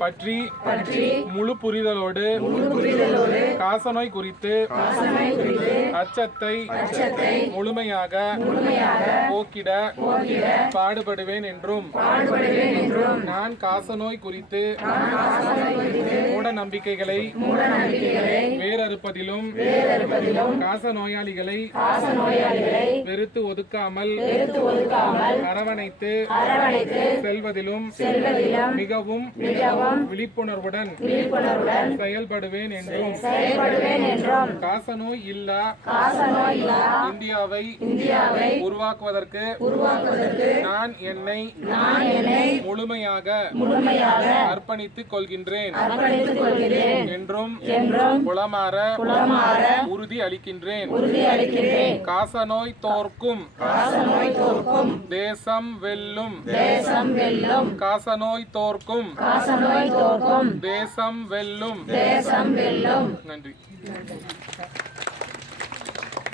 பற்றி முழு புரிதலோடு காசநோய் குறித்து அச்சத்தை முழுமையாக போக்கிட பாடுபடுவேன் என்றும் நான் காசநோய் குறித்து மூட நம்பிக்கைகளை வேறறுப்பதிலும் காச நோயாளிகளை வெறுத்து ஒதுக்காமல் அரவணைத்து செல்வதிலும் மிகவும் விழிப்புணர்வுடன் செயல்படுவேன் என்றும் காசநோய் இல்லா இந்தியாவை உருவாக்குவதற்கு நான் என்னை முழுமையாக அர்ப்பணித்துக் கொள்கின்றேன் என்றும் உளமாற உறுதி அளிக்கின்றேன். காசநோய் தோற்கும் தேசம் வெல்லும் காசநோய் தோற்கும் தேசம் வெல்லும். நன்றி.